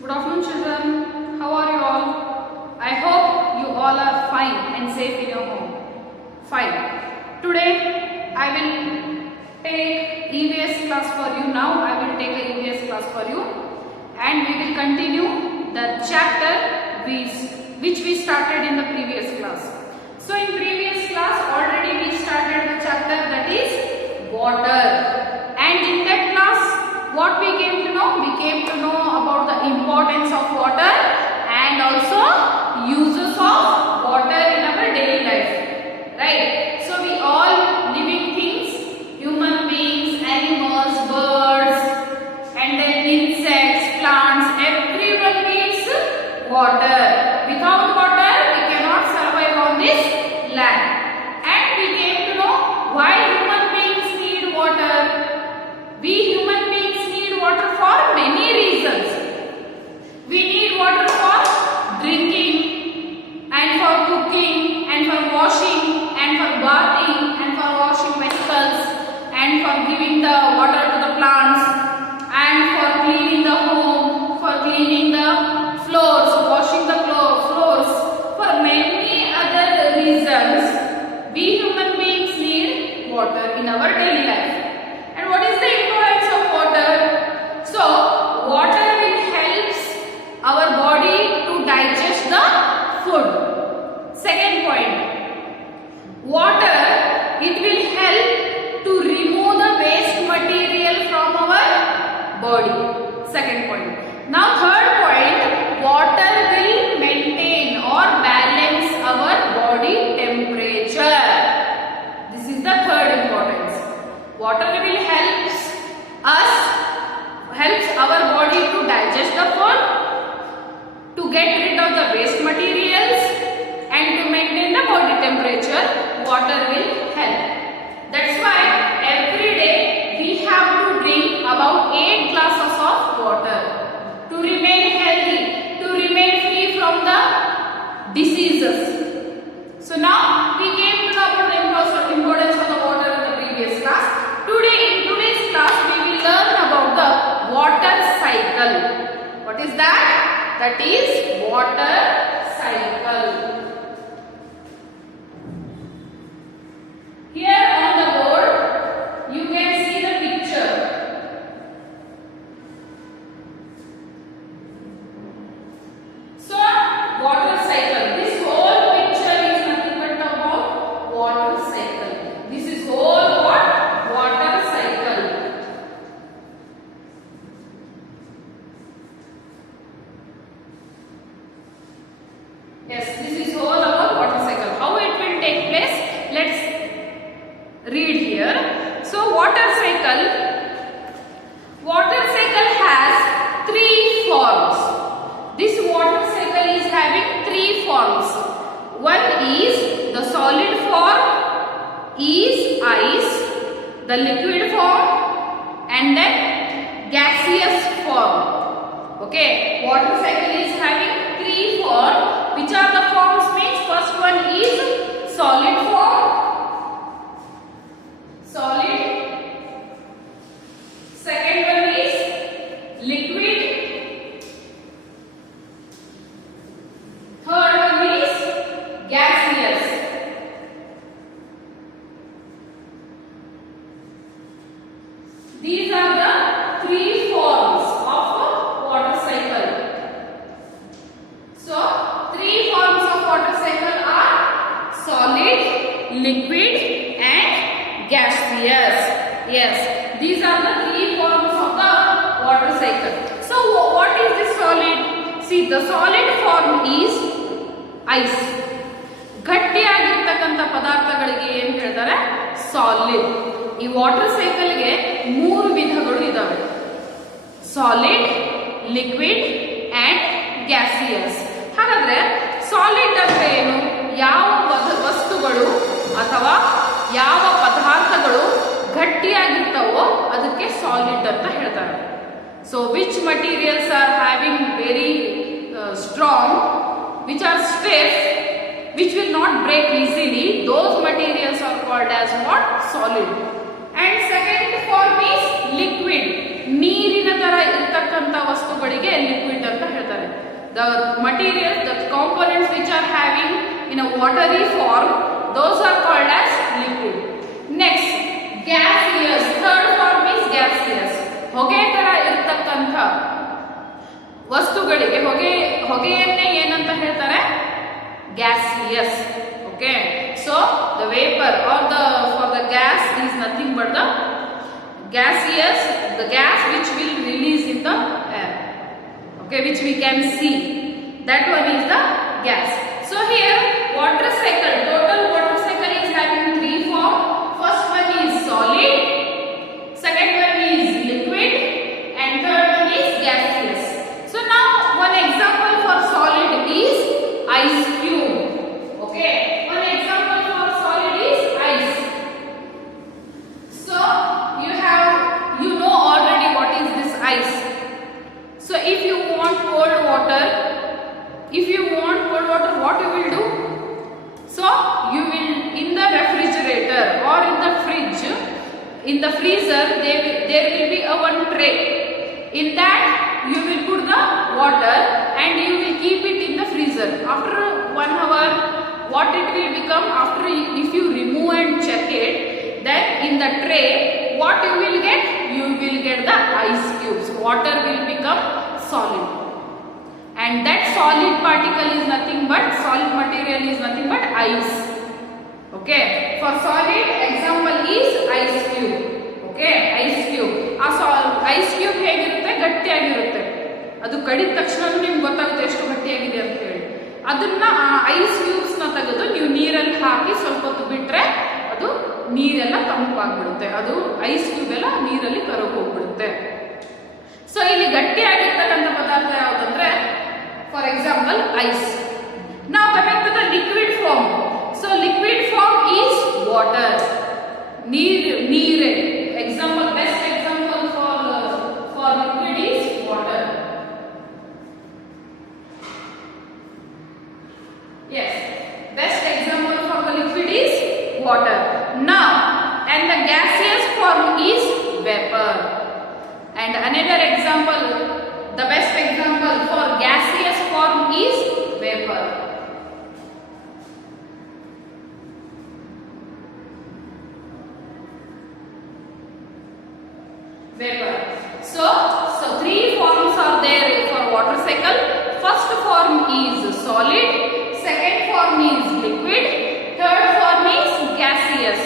Good afternoon, children. How are you all? I hope you all are fine and safe in your home. Fine. Today I will take EVS class for you. Now I will take a EVS class for you, and we will continue the chapter which we started in the previous class. So in previous class already we started the chapter that is water, and in that class what we came to know? We came to know about the importance of water and also uses of water in our daily life, right? So we all living things, human beings, animals, birds, and then insects, plants, everyone needs water. Without water we cannot survive on this land. And we came to know why human beings need water. We human beings need water for many reasons. We need water for drinking and for cooking and for washing and for bathing and for washing vehicles and for giving the water to the plants and for cleaning the home, for cleaning the floors, washing the floors. For many other reasons, we human beings need water in our daily life. And what is the importance of water? So, water will help our body to digest the food. Second point, water, it will help to remove the waste material from our body. Second point. Now third point, water will maintain or balance our body temperature. This is the third importance. Water will helps our body to digest the food, to get rid of the waste materials, and to maintain the body temperature. Water will help. That's why every day we have to drink about 8 glasses of water to remain healthy, to remain free from the diseases. So now we came to know about the importance of the water in the previous class. Today in today's class we will learn about the water cycle. What is that? That is water cycle. Here on the board you can see the picture. So water cycle. This whole picture is nothing but about water cycle. This is whole what? Water cycle. Yes, this is all about water cycle. How it will take place? Let's read here. So water cycle has 3 forms. This water cycle is having 3 forms. One is the solid form, is ice, the liquid form, and then gaseous form. Okay, water cycle is having 3 forms. Which are the forms means? First one is solid form. Solid. Second one is liquid. Third one is gaseous. These are the 3 forms of water cycle. So 3 forms of water cycle are solid, liquid and gaseous. Yes, these are the 3 forms of the water cycle. So what is this solid? See, the solid form is ice. ಗಟ್ಟಿಯಾಗಿರ್ತಕ್ಕಂಥ ಪದಾರ್ಥಗಳಿಗೆ ಏನು ಹೇಳ್ತಾರೆ? ಸಾಲಿಡ್. ಈ ವಾಟರ್ ಸೈಕಲ್ಗೆ 3 ವಿಧಗಳು ಇದಾವೆ. Solid, liquid and gaseous. ಹಾಗಾದ್ರೆ ಸಾಲಿಡ್ ಅಂದ್ರೆ ಏನು? ಯಾವ ವಸ್ತುಗಳು ಅಥವಾ ಯಾವ ಪದಾರ್ಥಗಳು ಗಟ್ಟಿಯಾಗಿರ್ತವೋ ಅದಕ್ಕೆ ಸಾಲಿಡ್ ಅಂತ ಹೇಳ್ತಾರೆ. So which materials are having very strong, which are stiff, which will not break easily, those materials are called as what? Solid. And second form is liquid. ನೀರಿನ ತರ ಇರತಕ್ಕಂತ ವಸ್ತುಗಳಿಗೆ ಲಿಕ್ವಿಡ್ ಅಂತ the material, the components which are having in a watery form, those are called as liquid. Next, gaseous. Third form is gaseous. ಹೊಗೆ ತರ ಇರತಕ್ಕಂಥ ವಸ್ತುಗಳಿಗೆ ಹೊಗೆಯನ್ನೇ ಏನಂತ ಹೇಳ್ತಾರೆ? gaseous. Okay, so the vapor or for the gas is nothing but the gaseous, the gas which will release in the air, okay, which we can see, that one is the gas. So here water cycle, total water cycle is having three forms. First one is solid, second one is liquid, and third one is gaseous. So now one example for solid is ice cube. Okay, one example for solid is ice. So you know already what is this ice. So if you want cold water, what you will do? So you will, in the refrigerator or in the fridge, in the freezer, there will be a one tray. In that you will put the water and you will keep it in the freezer. After 1 hour, what it will become? After, if you remove and check it, then in the tray, what you will get? You will get the ice cubes. Water will become solid, and that solid particle is nothing but, solid material is nothing but ice. Okay, for solid example is ice cube. Okay, ice cube. Ice cube ಹೇಗಿರುತ್ತೆ? ಗಟ್ಟಿಯಾಗಿರುತ್ತೆ. ಅದು ಕಡಿದ ತಕ್ಷಣ ನಿಮ್ಗೆ ಗೊತ್ತಾಗುತ್ತೆ ಎಷ್ಟು ಗಟ್ಟಿಯಾಗಿದೆ ಅಂತ ಹೇಳಿ. ಅದನ್ನ ಆ ಐಸ್ ಕ್ಯೂಬ್ಸ್ ನ ತೆಗೆದು ನೀವು ನೀರಲ್ಲಿ ಹಾಕಿ ಸ್ವಲ್ಪ ಹೊತ್ತು ಬಿಟ್ರೆ ಅದು ನೀರೆಲ್ಲ ತಂಪಾಗ್ಬಿಡುತ್ತೆ. ಅದು ಐಸ್ ಕ್ಯೂಬ್ ಎಲ್ಲ ನೀರಲ್ಲಿ ಕರಗಿ ಹೋಗ್ಬಿಡುತ್ತೆ. ಸೊ ಇಲ್ಲಿ ಗಟ್ಟಿಯಾಗಿರ್ತಕ್ಕಂಥ ಪದಾರ್ಥ ಯಾವುದಂದ್ರೆ, ಫಾರ್ ಎಕ್ಸಾಂಪಲ್ ಐಸ್. ನಾವು coming to the liquid form. So liquid form is water. ನೀರೇ example, best example for liquid is water. Yes, best example for the liquid is water. Now, and the gaseous form is vapor. And another example, the best example for gaseous form is vapor. Vapor. So three forms are there for water cycle. First form is solid, second form is liquid, third form is gaseous.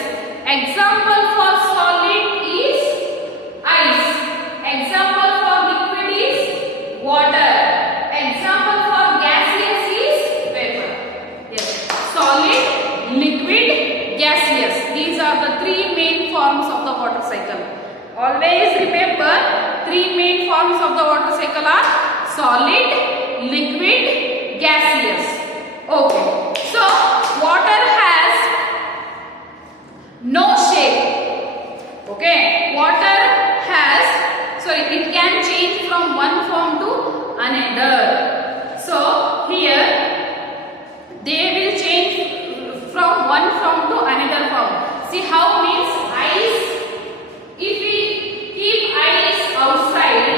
Example for solid is ice. Example for liquid is water. Example for gaseous is vapor. Yes, solid, liquid, gaseous. These are the three main forms of the water cycle. Always remember, three main forms of the water cycle are solid, liquid, gaseous. Okay, so water has no shape. Okay, water has, sorry, it can change from one form to another. So here they will change from one form to another form. See how means ice. If we keep ice outside,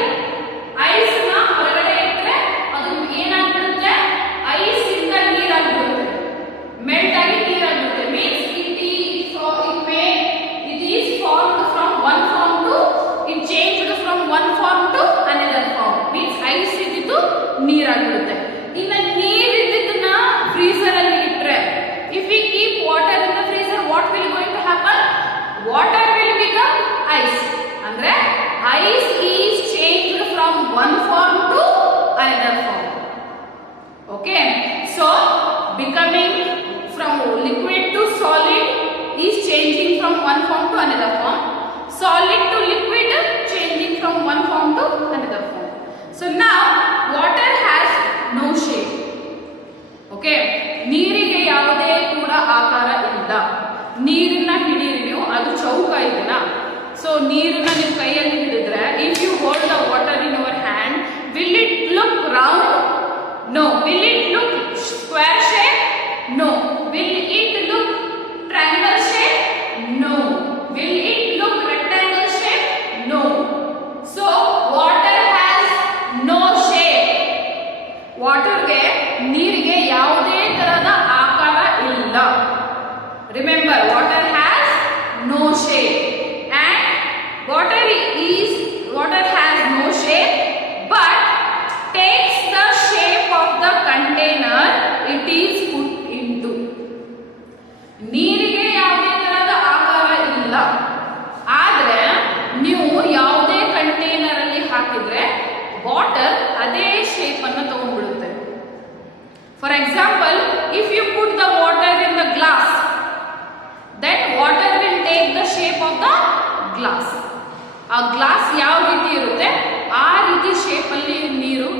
ice na ಹೊರಗಡೆ ಇಟ್ಟರೆ ಅದು ಏನಾಗ್ಬಿಡುತ್ತೆ? ಐಸ್ ಇಂದ ನೀರಾಗ್ಬಿಡುತ್ತೆ, melt ಆಗಿ ನೀರಾಗ್ಬಿಡುತ್ತೆ. Means it is formed from one form to, it changed from one form to another form. Means ice ಇದ್ದಿದ್ದು ನೀರಾಗ್ಬಿಡುತ್ತೆ. ಇನ್ನು ನೀರು ಇದ್ದಿದ್ದನ್ನ ಫ್ರೀಜರ್ ಅಲ್ಲಿ ಇಟ್ಟರೆ, if we keep water in the freezer, what will going to happen? Water will become ice. Andre ice is changed from one form to another form. Okay, so becoming from liquid to solid is changing from one form to another form. Solid to liquid changing from one form to another form. So now water has no shape. Okay, ನೀರಿಗೆ ಯಾವುದೇ ಕೂಡ ಆಕಾರ ಇಲ್ಲ. ನೀರನ್ನ ಹಿಡಿಯಿರಿ ನೀವು, ಅದು ಚೌಕ ಇದೆನಾ? ಸೊ ನೀರನ್ನ ನೀವು ಕೈಯಲ್ಲಿ ಹಿಡಿದ್ರೆ, if you hold the water in your hand, will it look round? No. Will it look square shape? No. Will it look triangle shape? No. Will it look rectangle shape? No. So water has no shape. Water glass. ಆ glass ಯಾವ ರೀತಿ ಇರುತ್ತೆ ಆ ರೀತಿ ಶೇಪ್ ಅಲ್ಲಿ ನೀರು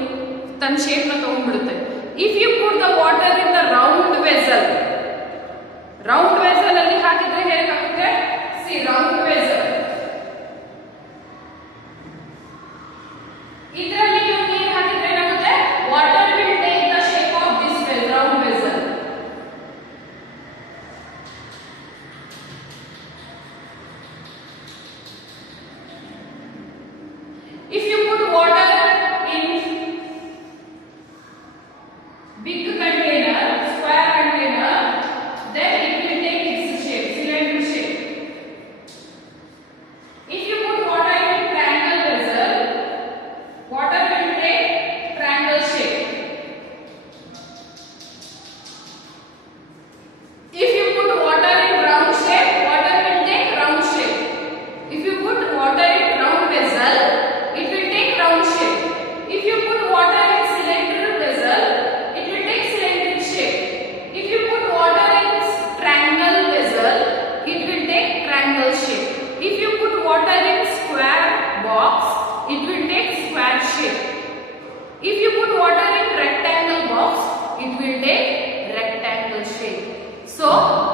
ತನ್ನ shape ನ ತಗೊಂಡ್ಬಿಡುತ್ತೆ. If you put the water in the round vessel, round vessel ಅಲ್ಲಿ ಹಾಕಿದ್ರೆ ಹೇಗಾಗುತ್ತೆ, ಸಿ ರೌಂಡ್ ವೆಸಲ್, ಇದರಲ್ಲಿ ನೀವು ನೀರು ಹಾಕಿದ್ರೆ ಏನಾಗುತ್ತೆ, water will take the shape of this round vessel. If you put water in big container, square container, then it will take this shape, cylinder shape. If you put water in triangle vessel, water will take triangle shape. If you put water in round shape, water will take round shape. If you put water in round vessel, it will take round shape. If you put water in cylinder vessel, it will take cylindric shape. If you put water in triangle vessel, it will take triangle shape. If you put water in square box, it will take square shape. If you put water in rectangle box, it will take rectangle shape. So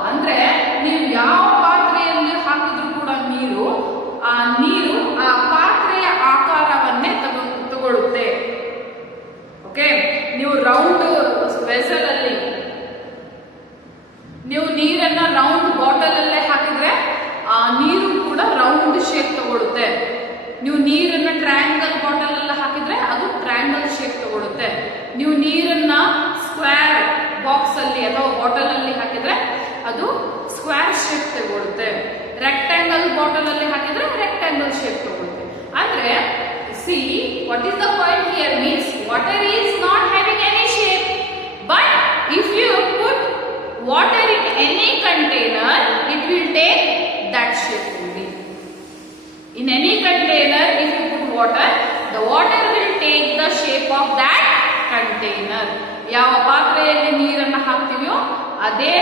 ಅಂದ್ರೆ ನೀವು ಯಾವ ಪಾತ್ರೆಯಲ್ಲಿ ಹಾಕಿದ್ರು ಕೂಡ ನೀರು ಆ ಪಾತ್ರೆಯ ಆಕಾರವನ್ನೇ ತಗೊಳ್ಳುತ್ತೆ. ಓಕೆ, ನೀವು ರೌಂಡ್ ವೆಸಲ್ ಅಲ್ಲಿ ನೀವು ನೀರನ್ನ ರೌಂಡ್ ಬಾಟಲ್ ಅಲ್ಲೇ ಹಾಕಿದ್ರೆ ಆ ನೀರು ಕೂಡ ರೌಂಡ್ ಶೇಪ್ ತಗೊಳುತ್ತೆ. ನೀವು ನೀರನ್ನ ಟ್ರಯಾಂಗಲ್ ಬಾಟಲ್ ಅಲ್ಲಿ ಹಾಕಿದ್ರೆ ಅದು ಟ್ರಯಾಂಗಲ್ ಶೇಪ್ ತಗೊಳುತ್ತೆ. ನೀವು ನೀರನ್ನ ಸ್ಕ್ವೇರ್ ಬಾಕ್ಸ್ ಅಲ್ಲಿ ಅಥವಾ ಬಾಟಲ್ ಅಲ್ಲಿ ಹಾಕಿದ್ರೆ ಅದು ಸ್ಕ್ವೇರ್ ಶೇಪ್ ತಗೊಳುತ್ತೆ. ರೆಕ್ಟಾಂಗಲ್ ಬಾಟಲ್ ಅಲ್ಲಿ ಹಾಕಿದ್ರೆ ರೆಕ್ಟಾಂಗಲ್ ಶೇಪ್ ತಗೊಳುತ್ತೆ. ಅಂದ್ರೆ see what is the point here means water is not having any shape, but if you put water in any container, it will take that shape only. In any container, if you put water, the water will take the shape of that container. ಯಾವ ಪಾತ್ರೆಯಲ್ಲಿ ನೀರನ್ನು ಹಾಕ್ತೀವೋ ಅದೇ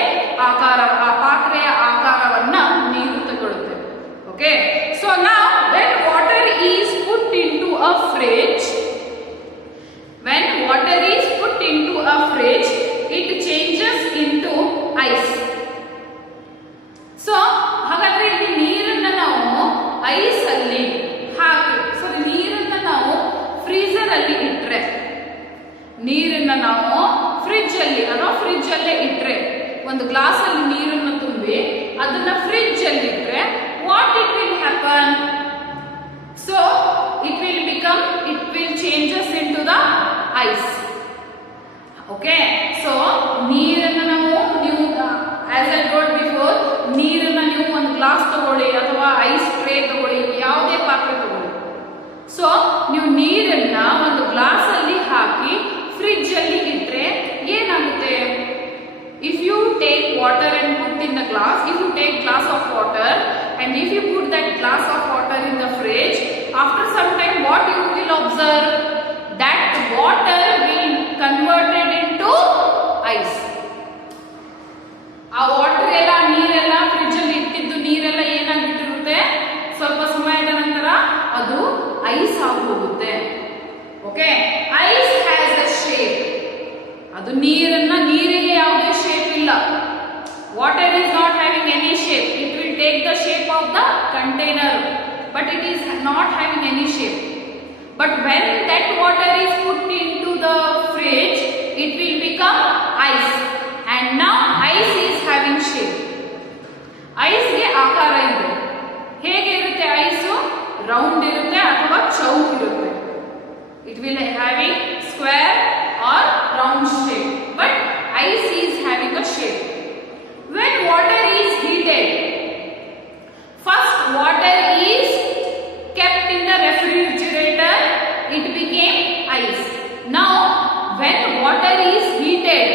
ಆಕಾರ, ಆ ಪಾತ್ರೆಯ ಆಕಾರವನ್ನ ನೀರು ತಗೊಳ್ಳುತ್ತೆ. Okay, so now when water is put into a fridge, when water is put into a fridge, it changes into ice. So ಹಾಗಾದ್ರೆ ಇಲ್ಲಿ ನೀರನ್ನ ನಾವು ಐಸ್ ಅಲ್ಲಿ ಹಾಕಿ, ಸೊ ನೀರನ್ನ ನಾವು ಫ್ರೀಜರ್ ಅಲ್ಲಿ ಇಟ್ರೆ, ನೀರನ್ನ ನಾವು ಫ್ರಿಡ್ಜ್ ಅಲ್ಲಿ ಅಥವಾ ಫ್ರಿಡ್ಜ್ ಅಲ್ಲೇ ಇಟ್ರೆ, ಒಂದು ಗ್ಲಾಸ್ ಅಲ್ಲಿ ನೀರನ್ನು ತುಂಬಿ ಅದನ್ನ ಫ್ರಿಡ್ಜ್ ಅಲ್ಲಿ ಇಟ್ರೆ what it will happen, so it will changes into the ice. Okay, so ನೀರನ್ನು ನೀವು ಆಸ್ ಐ ಟೋಲ್ಡ್ ಬಿಫೋರ್, ನೀರನ್ನ ನೀವು ಒಂದು ಗ್ಲಾಸ್ ತಗೊಳ್ಳಿ ಅಥವಾ ಐಸ್ ಟ್ರೇ ತಗೊಳ್ಳಿ, ಯಾವುದೇ ಪಾತ್ರೆ ತಗೊಳ್ಳಿ. ಸೊ ನೀವು ನೀರನ್ನ ಒಂದು ಗ್ಲಾಸ್ ಅಲ್ಲಿ ಹಾಕಿ ಫ್ರಿಡ್ಜ್ ಅಲ್ಲಿ ಇಟ್ರೆ ಏನಾಗುತ್ತೆ, if you take water and put in the glass, if you take glass of water and if you put that glass of water in the fridge, after some time what you will observe, that water will converted into ice. ಆ water ಎಲ್ಲ ನೀರೆಲ್ಲ ಫ್ರಿಡ್ಜ್ ಅಲ್ಲಿ ಇಟ್ಟಿದ್ದು ನೀರೆಲ್ಲ ಏನಾಗ್ಬಿಟ್ಟಿರುತ್ತೆ, ಸ್ವಲ್ಪ ಸಮಯದ ನಂತರ ಅದು ಐಸ್ ಆಗಿ ಹೋಗುತ್ತೆ. Okay, ice has a shape, ಅದು ನೀರಿಗೆ ಯಾವುದೇ ಶೇಪ್ ಇಲ್ಲ. Water is not having any shape, it will take the shape of the container, but it is not having any shape. But when that water is put into the fridge, it will become ice, and now ice is having shape. Ice ಗೆ ಆಕಾರ ಇದೆ. ಹೇಗೆ ಇರುತ್ತೆ ice, round ಇರುತ್ತೆ ಅಥವಾ ಚೌಕ್ ಇರುತ್ತೆ. It will having square or round shape, but ice is having a shape. When water is heated, first water is kept in the refrigerator, it became ice. Now when water is heated,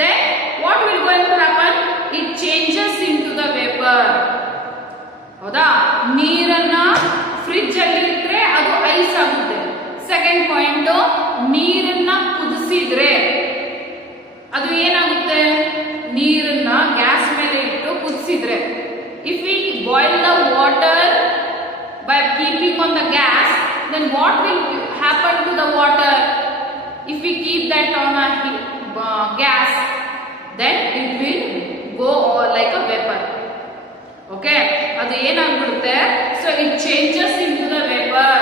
then what will going to happen, it changes into the vapor. ಹೌದಾ, ನೀರನ್ನ ಫ್ರಿಡ್ಜ್ ಅಲ್ಲಿ ಇಟ್ರೆ ಅದು ಐಸ್ ಆಗುತ್ತೆ. Second point, ನೀರನ್ನ ಕುದಿಸಿದ್ರೆ ಅದು ಏನಾಗುತ್ತೆ, ನೀರನ್ನ ಗ್ಯಾಸ್ ಮೇಲೆ ಇಟ್ಟು ಕುದಿಸಿದ್ರೆ If we boil the water by keeping on the gas, then what will happen to the water? If we keep that on a gas, then it will go like a vapor. Okay, ಅದು ಏನಾಗ್ಬಿಡುತ್ತೆ? So it changes into the vapor.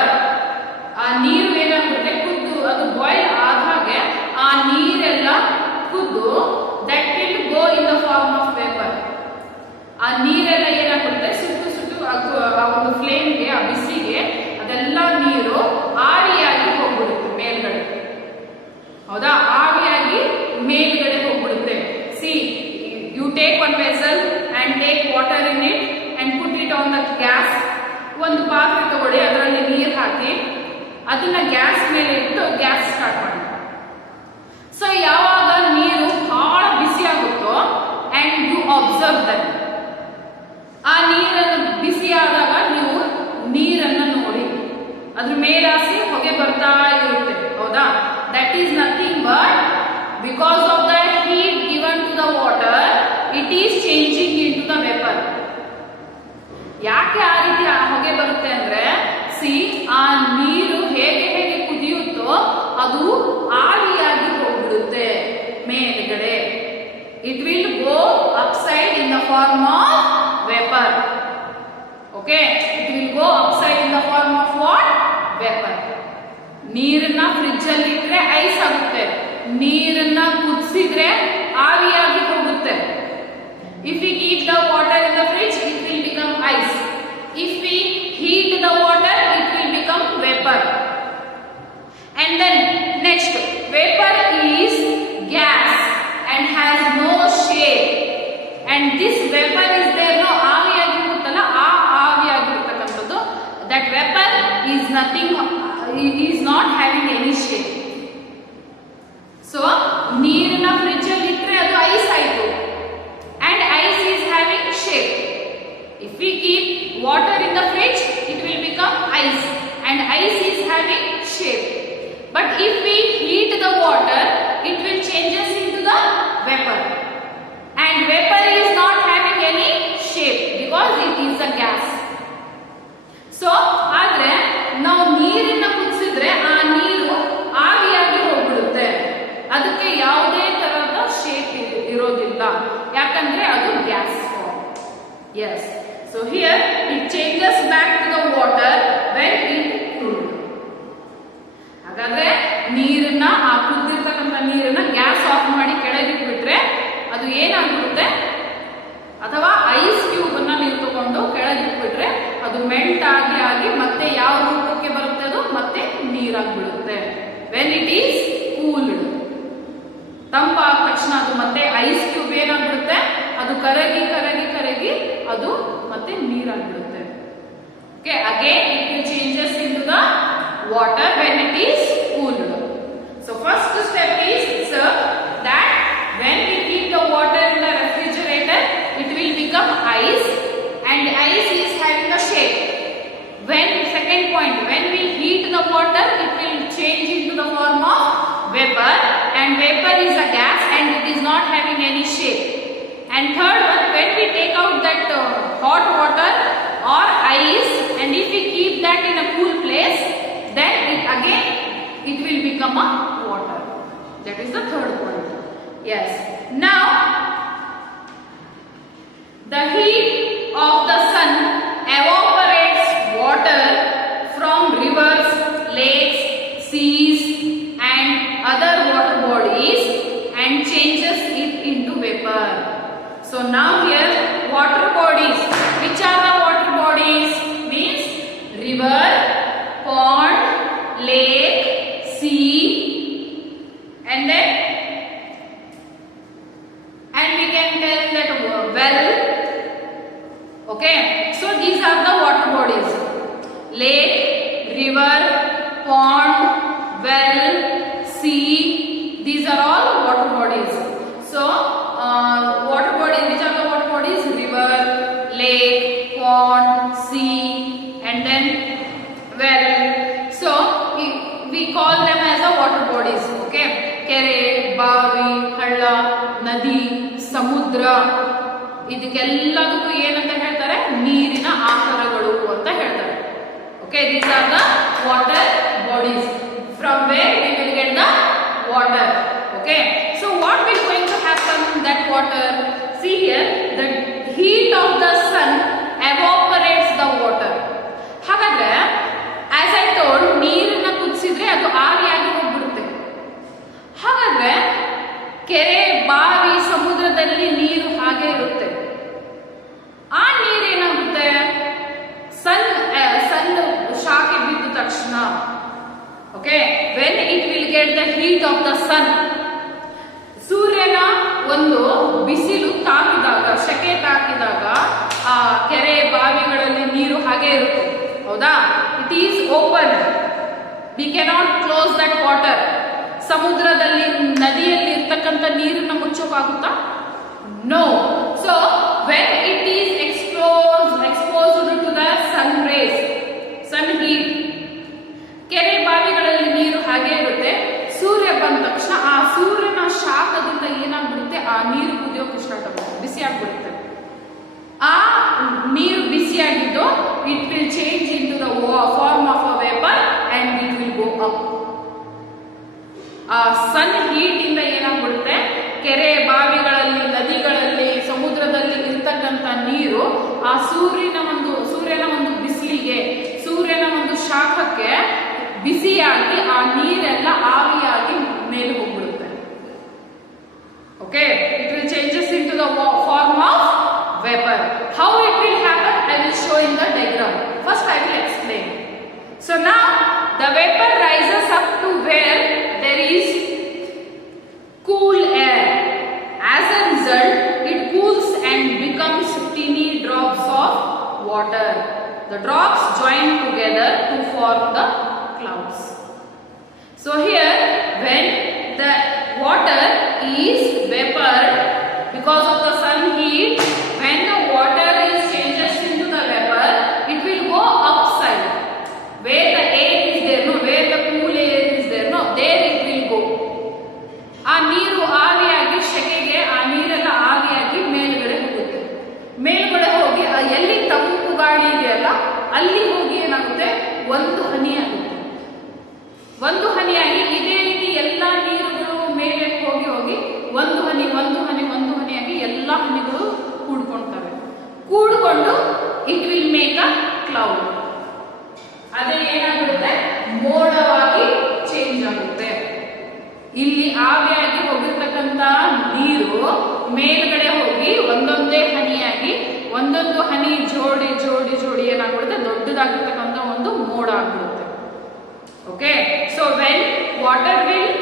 ಆ ನೀರು ಏನಾಗ್ಬಿಡುತ್ತೆ? ಕುದ್ದು ಅದು ಬಾಯ್ಲ್ ಆದ ಹಾಗೆ ಆ ನೀರೆಲ್ಲ ಕುದ್ದು that will go in the form of vapor. ಆ ನೀರೆಲ್ಲ ಏನಾಗುತ್ತೆ? ಸುಟ್ಟು ಸುಟ್ಟು ಆ ಒಂದು ಫ್ಲೇಮ್ಗೆ, ಆ ಬಿಸಿಗೆ ಅದೆಲ್ಲ ನೀರು ಆವಿಯಾಗಿ ಹೋಗ್ಬಿಡುತ್ತೆ ಮೇಲ್ಗಡೆ. ಹೌದಾ? ಆವಿಯಾಗಿ ಮೇಲ್ಗಡೆ ಹೋಗ್ಬಿಡುತ್ತೆ. See, you take one vessel and take water in it and put it on the gas. ಒಂದು ಪಾತ್ರೆ ತಗೊಳ್ಳಿ, ಅದರಲ್ಲಿ ನೀರು ಹಾಕಿ ಅದನ್ನ ಗ್ಯಾಸ್ ಮೇಲೆ ಇಟ್ಟು ಗ್ಯಾಸ್ ಸ್ಟಾರ್ಟ್ ಮಾಡಿ. ಸೊ ಯಾವಾಗ ನೀರು ಬಹಳ ಬಿಸಿ ಆಗುತ್ತೋ and you observe that, ಆ ನೀರನ್ನು ಬಿಸಿ ಆದಾಗ ನೀವು ನೀರನ್ನು ನೋಡಿ, ಅದ್ರ ಮೇಲಾಸಿ ಹೊಗೆ ಬರ್ತಾ ಇರುತ್ತೆ. ಹೌದಾ? That is nothing but because of the heat given to the water, it is changing into the vapor. ಯಾಕೆ ಆ ರೀತಿ ಹೊಗೆ ಬರುತ್ತೆ ಅಂದ್ರೆ, ಸಿ, ಆ ನೀರು ಹೇಗೆ ಹೇಗೆ ಕುದಿಯುತ್ತೋ ಅದು ಆವಿಯಾಗಿ ಹೋಗ್ಬಿಡುತ್ತೆ ಮೇಲ್ಗಡೆ. It will go upside in the form of vapor. Okay, it will go upside in the form of what? Vapor. ನೀರನ್ನ ಫ್ರಿಡ್ಜ್ ಅಲ್ಲಿ ಇಟ್ರೆ ಐಸ್ ಆಗುತ್ತೆ, ನೀರನ್ನ ಕುದಿಸಿದ್ರೆ ಆವಿಯಾಗಿ ಹೋಗುತ್ತೆ. If we keep the water in the fridge, it will become ice. If we heat the water, it will become vapor. And then next, vapor is gas and has no shape. And this vapor is there, no, ಆವಿಯಾಗಿರುತ್ತಲ್ಲ, ಆ ಆವಿಯಾಗಿರ್ತಕ್ಕಂಥದ್ದು, that vapor is nothing, it is not having any shape. So ನೀರನ್ನ ಫ್ರಿಡ್ಜ್ ಅಲ್ಲಿ ಇಟ್ರೆ ಅದು ಐಸ್ ಆಯ್ತು, and ice is having shape. If we keep water in the fridge, it will become ice, and ice is having shape. But if we heat the water, it will changes into the vapor, and vapor is not having any shape because it is a gas. So ಆದ್ರೆ ನಾವು ನೀರನ್ನ ಕುದಿಸಿದ್ರೆ ಆ ನೀರು ಆವಿಯಾಗಿ ಹೋಗ್ಬಿಡುತ್ತೆ, ಅದಕ್ಕೆ ಯಾವುದೇ ತರಹದ ಶೇಪ್ ಇರೋದಿಲ್ಲ, ಯಾಕಂದ್ರೆ ಅದು gas form. Yes, so here it changes back to the water when it cooled. ಹಾಗಾದ್ರೆ ನೀರನ್ನ, ಆ ಕುದಿರ್ತಕ್ಕಂಥ ನೀರನ್ನ ಗ್ಯಾಸ್ ಆಫ್ ಮಾಡಿ ಕೆಳಗಿಟ್ಬಿಟ್ರೆ ಅದು ಏನಾಗ್ಬಿಡುತ್ತೆ? ಅಥವಾ ಐಸ್ ಕ್ಯೂಬ್ ಅನ್ನ ನೀವು ತಗೊಂಡು ಕೆಳಗಿಟ್ಬಿಟ್ರೆ ಅದು ಮೆಲ್ಟ್ ಆಗಿ ಆಗಿ ಮತ್ತೆ ಯಾವ ರೂಪಕ್ಕೆ ಬರುತ್ತೆ? ಅದು ಮತ್ತೆ ನೀರಾಗ್ಬಿಡುತ್ತೆ. ವೆನ್ ಇಟ್ ಈಸ್ ಕೂಲ್ಡ್, ತಂಪಾದ ತಕ್ಷಣ ಅದು ಮತ್ತೆ ಐಸ್ ಕ್ಯೂಬ್ ಏನಾಗ್ಬಿಡುತ್ತೆ? ಅದು ಕರಗಿ ಕರಗಿ ಕರಗಿ ಅದು ಮತ್ತೆ ನೀರಾಗ್ಬಿಡುತ್ತೆ. Okay, again it will changes into the water when it is cooled. So first step is that when we keep the water in the refrigerator, it will become ice, and ice is having a shape. When second point, when we heat the water, it will change into the form of vapor, and vapor is a gas and it is not having any shape. And third one, when we take out that hot water or ice, and if we keep that in a cool place, then it will become a water. That is the third point. Yes. Now the heat of the sun evaporates water from rivers, lakes, seas and other water bodies and changes it into vapor. So now here water bodies. Which are the water bodies? Means river, pond, lake, sea, and then we can tell that well. Okay, so these are the water bodies: lake, river, pond, well, sea. These are all water bodies. So water bodies, which are the water bodies? River, lake, pond, sea, and then well. So we call them as the water bodies. Okay, ಕೆರೆ, ಬಾವಿ, ಹಳ್ಳ, ನದಿ, ಸಮುದ್ರ, ಇದಕ್ಕೆಲ್ಲದಕ್ಕೂ ಏನಂತ ಹೇಳ್ತಾರೆ? Okay, these are the water bodies from where we will get the water. Okay, so what will going to happen that water? See here, the heat of the sun evaporates the water. ಹಾಗಾದ್ರೆ as I told, ನೀರನ್ನ ಕುದಿಸಿದ್ರೆ ಅದು ಆವಿಯಾಗಿ ಹೋಗ್ಬಿಡುತ್ತೆ. ಹಾಗಾದ್ರೆ ಕೆರೆ, ಬಾವಿ, ಸಮುದ್ರದಲ್ಲಿ ನೀರು ಹಾಗೆ ಇರುತ್ತೆ. ಆ ನೀರೇನಾಗುತ್ತೆ, ಸನ್ ಶಾಖೆ ಬಿದ್ದ ತಕ್ಷಣ, okay, when it will get the heat of the sun, ಸೂರ್ಯನ ಒಂದು ಬಿಸಿಲು ತಾಕಿದಾಗ, ಶೆಕೆ ತಾಕಿದಾಗ ಆ ಕೆರೆ, ಬಾವಿಗಳಲ್ಲಿ ನೀರು ಹಾಗೆ ಇರುತ್ತೆ. ಹೌದಾ? It is open, we cannot close that water. ಸಮುದ್ರದಲ್ಲಿ, ನದಿಯಲ್ಲಿ ಇರ್ತಕ್ಕಂಥ ನೀರನ್ನ ಮುಚ್ಚೋಕಾಗುತ್ತಾ? No. So when it is exposed to the sun rays, sun heat, ಕೆರೆ, ಬಾವಿಗಳಲ್ಲಿ ನೀರು ಹಾಗೆ ಇರುತ್ತೆ. ಸೂರ್ಯ ಬಂದ ತಕ್ಷಣ ಆ ಸೂರ್ಯನ ಶಾಖದಿಂದ ಏನಾಗ್ಬಿಡುತ್ತೆ, ಆ ನೀರು ಕುದಿಯೋಕೆ ಸ್ಟಾರ್ಟ್ ಆಗುತ್ತೆ, ಬಿಸಿ ಆಗ್ಬಿಡುತ್ತೆ. ಆ ನೀರು ಬಿಸಿಯಾಗಿದ್ದು it will change into the form of a vapour and it will go up. ಆ ಸನ್ ಹೀಟ್ ಇಂದ ಏನಾಗ್ಬಿಡುತ್ತೆ, ಕೆರೆ, ಬಾವಿಗಳಲ್ಲಿ, ನದಿಗಳಲ್ಲಿ, ಸಮುದ್ರದಲ್ಲಿ ಇರ್ತಕ್ಕಂಥ ನೀರು ಆ ಸೂರ್ಯನ ಒಂದು ಬಿಸಿಲಿಗೆ, ಸೂರ್ಯನ ಒಂದು ಶಾಖಕ್ಕೆ ಬಿಸಿಯಾಗಿ ಆ ನೀರೆಲ್ಲ ಆವಿಯಾಗಿ ಮೇಲೆ ಹೋಗ್ಬಿಡುತ್ತೆ. Okay, it will changes into the form of vapor. How it will happen? I will show in the diagram. First I will explain. So now the vapor rises up to where there is cool air. As a result, it cools and becomes tiny drops of water. The drops join together to form the clouds. So here, when the water is vapored because of the sun heat, when the water is changes into the vapor, it will go upside. Where the air is there, no, where the cool air is there, no, there it will go. ಆ ನೀರು ಆವಿಯಾಗಿ, ಶೆಕೆಗೆ ಆ ನೀರೆಲ್ಲ ಆವಿಯಾಗಿ ಮೇಲ್ಗಡೆ ಹೋಗುತ್ತೆ. ಮೇಲ್ಗಡೆ ಹೋಗಿ ಎಲ್ಲಿ ತಂಪು ಗಾಳಿ ಇದೆಯಲ್ಲ ಅಲ್ಲಿ ಹೋಗಿ ಏನಾಗುತ್ತೆ, ಒಂದು ಹನಿ ಆಗುತ್ತೆ. ಒಂದು ಹನಿಯಾಗಿ ಇದೇ ರೀತಿ ಎಲ್ಲ ನೀರುಗಳು ಮೇಲೆ ಹೋಗಿ ಹೋಗಿ ಒಂದು ಹನಿಯಾಗಿ ಎಲ್ಲ ಹನಿಗಳು ಕೂಡ್ಕೊಂಡು it will make a cloud. ಅದೇ ಏನಾಗುತ್ತೆ, ಮೋಡವಾಗಿ ಚೇಂಜ್ ಆಗುತ್ತೆ. ಇಲ್ಲಿ ಆವಿಯಾಗಿ ಹೋಗಿರ್ತಕ್ಕಂಥ ನೀರು ಮೇಲ್ಗಡೆ ಹೋಗಿ ಒಂದೊಂದೇ ಹನಿಯಾಗಿ, ಒಂದೊಂದು ಹನಿ ಜೋಡಿ ಏನಾಗ್ಬಿಡುತ್ತೆ, ದೊಡ್ಡದಾಗಿರ್ತಕ್ಕಂಥ ಒಂದು ಮೋಡ ಆಗ್ಬಿಡುತ್ತೆ. Okay, so when water will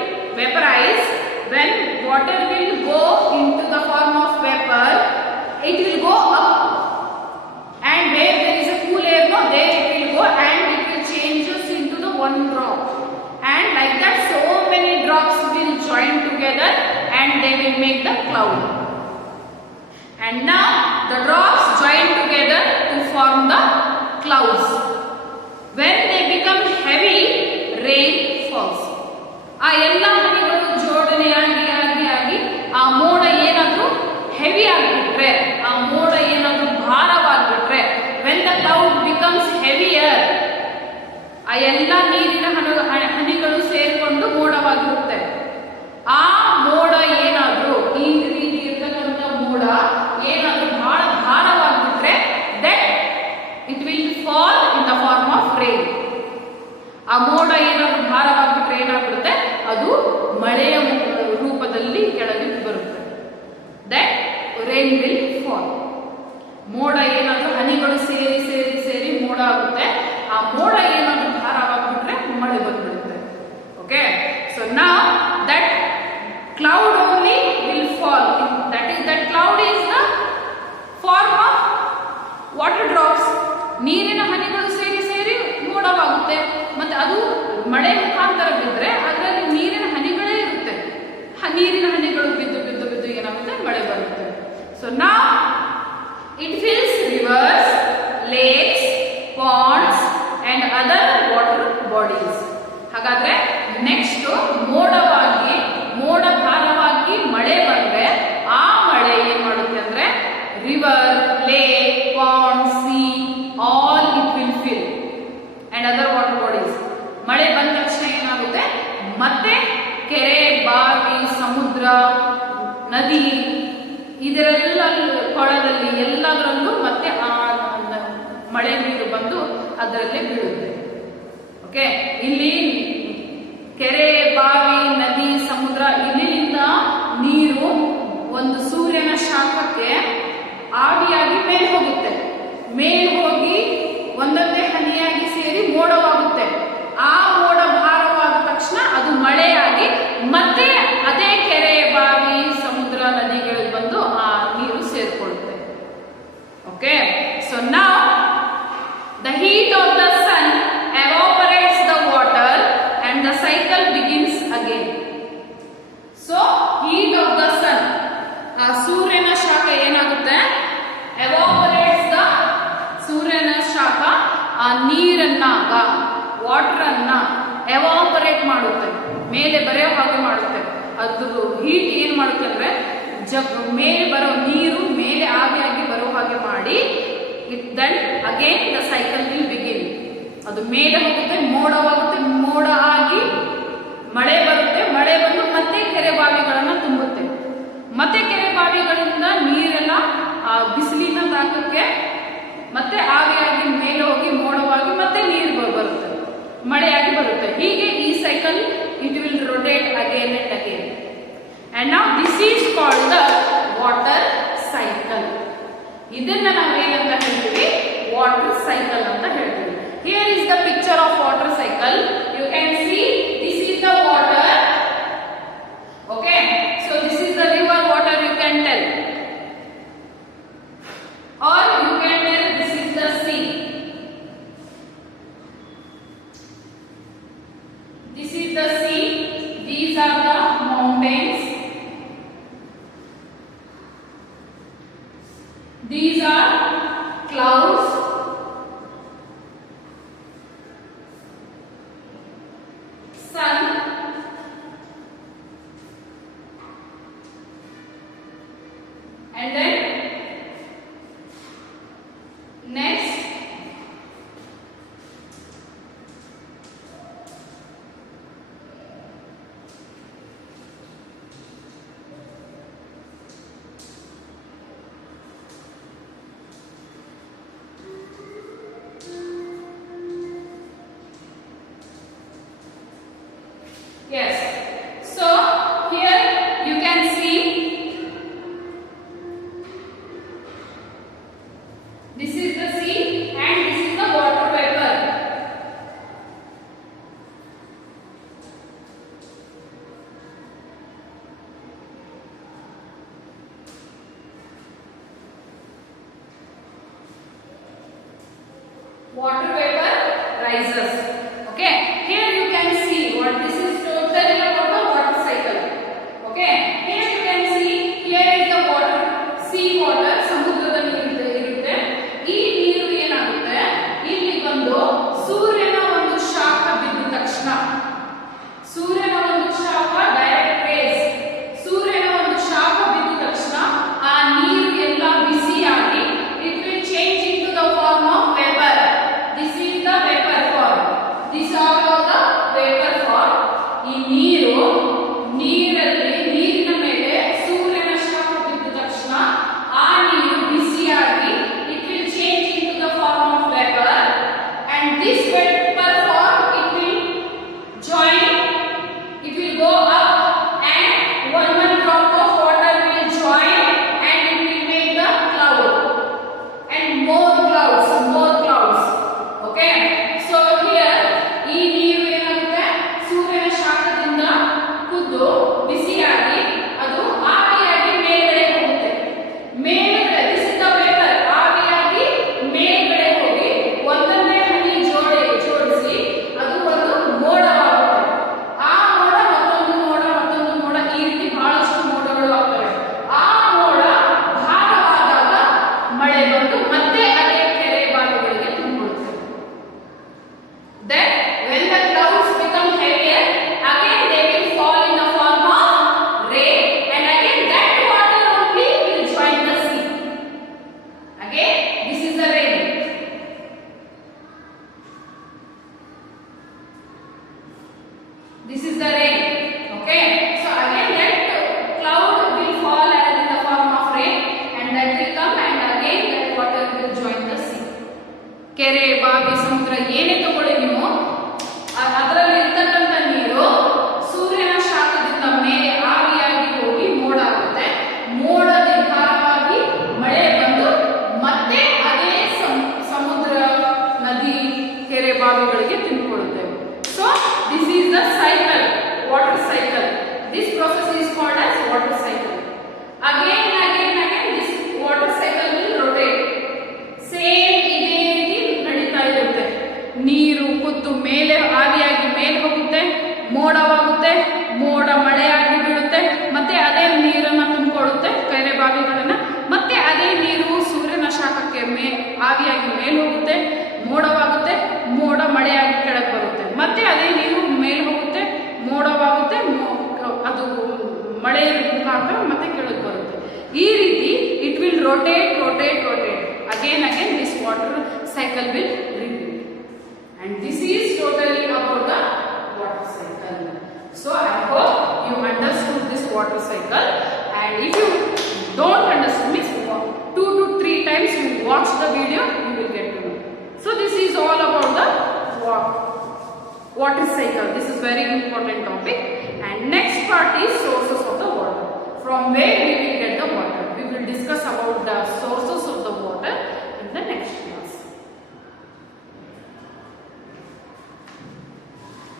vaporise, when water will go into the form of vapor, it will go up, and where there is a cool air, no, there it will go and it will changes into the one drop, and like that so many drops will join together and they will make the cloud. And now the drops join together to form the clouds. When they become heavy, rain falls. ಆ ಎಲ್ಲ ಹನಿಗಳು ಜೋಡಣೆಯಾಗಿ ಆ ಮೋಡ ಏನಾದ್ರೂ ಹೆವಿ ಆಗಿಬಿಟ್ರೆ, ಆ ಮೋಡ ಏನಾದ್ರೂ ಭಾರವಾಗಿಬಿಟ್ರೆ, when the cloud becomes heavier, ಆ ಎಲ್ಲ ನೀರಿನ ಹನಿಗಳು ಸೇರಿಕೊಂಡು ಮೋಡವಾಗಿರುತ್ತೆ. ಆ ಮೋಡ ಏನಾದ್ರೂ ಈ ರೀತಿ ಇರ್ತಕ್ಕಂಥ ಮೋಡ ಏನಾದ್ರೂ ಬಹಳ ಭಾರವಾಗಿಬಿಟ್ರೆ, that it will fall in the form of rain. ಆ ಮೋಡ ಏನಾದ್ರೂ ಭಾರವಾಗಿಬಿಟ್ರೆ ಏನಾಗ್ಬಿಡುತ್ತೆ, ಅದು ಮಳೆಯ ರೂಪದಲ್ಲಿ ಕೆಳಗೆ ಬರುತ್ತೆ. That rain will fall. ಮೋಡ ಏನಾದ್ರೂ ಹನಿಗಳು ಸೇರಿ ಮೋಡ ಆಗುತ್ತೆ. ಆ ಮೋಡ ಏನಾದ್ರೂ ಭಾರವಾಗಿಬಿಟ್ರೆ ಮಳೆ ಬಂದ್ಬಿಡುತ್ತೆ. Okay, so now that cloud only will fall. That cloud is the form of water drops. ನೀರಿನ ಹನಿಗಳು ಸೇರಿ ಮೋಡವಾಗುತ್ತೆ. ಮತ್ತೆ ಅದು ಮಳೆ ಮುಖಾಂತರ ಬಿದ್ದರೆ ಅದರಲ್ಲಿ ನೀರಿನ ಹನಿಗಳೇ ಇರುತ್ತೆ. ನೀರಿನ ಹನಿಗಳು ಬಿದ್ದು ಏನಾಗುತ್ತೆ, ಮಳೆ ಬರುತ್ತೆ. So now it fills rivers, lakes, ponds and other water bodies. ಹಾಗಾದ್ರೆ ನೆಕ್ಸ್ಟ್ ಮೋಡ ಭಾರವಾಗಿ ಮಳೆ ಬಂದ್ರೆ ಆ ಮಳೆ ಏನ್ ಮಾಡುತ್ತೆ ಅಂದ್ರೆ river, lake, pond, sea, all it will fill. And ನದಿ, ಇದರೆಲ್ಲ ಕೊಳದಲ್ಲಿ ಎಲ್ಲದರಲ್ಲೂ ಮತ್ತೆ ಆ ಮಳೆ ನೀರು ಬಂದು ಅದರಲ್ಲೇ ಬೀಳುತ್ತೆ. ಓಕೆ, ಇಲ್ಲಿ ಕೆರೆ, ಬಾವಿ, ನದಿ, ಸಮುದ್ರ ಇಲ್ಲಿಂದ ನೀರು ಒಂದು ಸೂರ್ಯನ ಶಾಖಕ್ಕೆ ಆವಿಯಾಗಿ ಮೇಲೆ ಹೋಗುತ್ತೆ. ಮೇಲೆ ಹೋಗಿ ಒಂದೊಂದೇ ಹನಿಯಾಗಿ ಸೇರಿ ಮೋಡವಾಗುತ್ತೆ. ಆ ಮೋಡ ಭಾರವಾದ ತಕ್ಷಣ ಅದು ಮಳೆಯಾಗಿ ಮತ್ತೆ ಅದೇ ಕೆರೆ, ಬಾವಿ, ಸಮುದ್ರ, ನದಿಗಳಿಗೆ ಬಂದು ಆ ನೀರು ಸೇರಿಕೊಳ್ಳುತ್ತೆ. Okay, so now the heat of the sun evaporates the water and the cycle begins again. So heat of the sun, ಸೂರ್ಯನ ಶಾಖ ಏನಾಗುತ್ತೆ, evaporates the ಸೂರ್ಯನ ಶಾಖ ಆ ನೀರನ್ನ, ವಾಟರ್ ಅನ್ನ ಎವಾಪರೇಟ್ ಮಾಡುತ್ತೆ, ಮೇಲೆ ಬರೆಯೋ ಹಾಗೆ ಮಾಡುತ್ತೆ. ಅದು ಹೀಟ್ ಏನ್ ಮಾಡುತ್ತೆ ಅಂದ್ರೆ ಮೇಲೆ ಬರೋ ನೀರು ಮೇಲೆ ಆವಿಯಾಗಿ ಬರೋ ಹಾಗೆ ಮಾಡಿ it then again the cycle will begin. ಅದು ಮೇಲೆ ಹೋಗುತ್ತೆ, ಮೋಡವಾಗುತ್ತೆ, ಮೋಡ ಆಗಿ ಮಳೆ ಬರುತ್ತೆ, ಮಳೆ ಬಂದು ಮತ್ತೆ ಕೆರೆ ಬಾವಿಗಳನ್ನ ತುಂಬುತ್ತೆ. ಮತ್ತೆ ಕೆರೆ ಬಾವಿಗಳಿಂದ ನೀರೆಲ್ಲ ಬಿಸಿಲಿನ ತಾಕಕ್ಕೆ ಮತ್ತೆ ಆವಿಯಾಗಿ ಮೇಲೆ ಹೋಗಿ ಮೋಡವಾಗಿ ಮತ್ತೆ ನೀರು ಬರುತ್ತೆ, ಮಳೆಯಾಗಿ ಬರುತ್ತೆ. ಹೀಗೆ ಈ cycle it will rotate again and again. And now this is called the water cycle. ಇದನ್ನ ನಾವೇನಂತ ಹೇಳ್ತೀವಿ, ವಾಟರ್ ಸೈಕಲ್ ಅಂತ ಹೇಳ್ತೀವಿ. Here is the picture of water cycle. You can see this is the water. Okay, so this is the river water, you can tell, or you can tell this is the sea. This is the sea. These are the mountains. These are clouds. Sun. And then next yes, so here you can see this is the sea and this is the water vapor. Water vapor rises. Okay, here you can see what this is totally about the water cycle. Okay, here you can see here is the water, sea water, ಸಮುದ್ರದ ನೀರು ಇರುತ್ತೆ. ಈ ನೀರು ಏನಾಗುತ್ತೆ, ಇಲ್ಲಿ ಬಂದು ಸೂರ್ಯನ ಒಂದು ಶಾಖ ಬಿದ್ದ ತಕ್ಷಣ, ಸೂರ್ಯನ ಒಂದು ಶಾಖ ಡೈರೆಕ್ಟ್ ರೇಸ್, ಸೂರ್ಯನ ಒಂದು ಶಾಖ ಬಿದ್ದ ತಕ್ಷಣ ಆ ನೀರು ಎಲ್ಲ ಬಿಸಿಯಾಗಿ it will change into the form of vapour. This is the vapour form. ಕೆರೆ, ಬಾವಿ, ಸಮುದ್ರ ಏನೇ ತಗೊಳ್ಳಿ ನೀವು, ಅದರಲ್ಲಿ ಇರ್ತಕ್ಕಂಥ ನೀರು ಸೂರ್ಯನ ಶಾಖದಿಂದ ಮೇಲೆ ಆವಿಯಾಗಿ ಹೋಗಿ ಮೋಡ ಆಗುತ್ತೆ. ಮೋಡದ ಭಾರವಾಗಿ ಮಳೆ ಬಂದು ಮತ್ತೆ ಅದೇ ಸಮುದ್ರ, ನದಿ, ಕೆರೆ, ಬಾವಿಗಳಿಗೆ ತುಂಬಿಕೊಳ್ಳುತ್ತೆ. So this is the cycle, water cycle. This process is called as water cycle. Again this water cycle will rotate. Same ಇದೇ ರೀತಿ ನಡೀತಾ ಇರುತ್ತೆ. ನೀರು ಕುದ್ದು ಮೇಲೆ ಆವಿಯಾಗಿ ಮೇಲೆ ಹೋಗುತ್ತೆ, ಮೋಡವಾಗುತ್ತೆ, ಮೋಡ ಮಳೆಯಾಗಿ ಬೀಳುತ್ತೆ, ಮತ್ತೆ ಅದೇ ನೀರನ್ನ ತುಂಬಿಕೊಳ್ಳುತ್ತೆ ಕೆರೆ ಬಾವಿಗಳನ್ನ. ಮತ್ತೆ ಅದೇ ನೀರು ಸೂರ್ಯನ ಶಾಖಕ್ಕೆ ಆವಿಯಾಗಿ ಮೇಲೆ ಹೋಗುತ್ತೆ, ಮೋಡವಾಗುತ್ತೆ, ಮೋಡ ಮಳೆಯಾಗಿ ಕೆಳಗೆ ಬರುತ್ತೆ. ಮತ್ತೆ ಅದೇ ನೀರು ಮೇಲೆ ಹೋಗುತ್ತೆ, ಮೋಡವಾಗುತ್ತೆ, ಅದು ಮಳೆ ಮುಖಾಂತರ ಮತ್ತೆ ಕೆಳಗೆ ಬರುತ್ತೆ. ಈ ರೀತಿ it will rotate. Again this water cycle will repeat. And this is totally about the water cycle. So I hope you understood this water cycle. And if you don't understand, means 2 to 3 times you watch the video, you will get to know. So this is all about the water cycle. This is very important topic. And next part is sources of the water. From where we will get the water.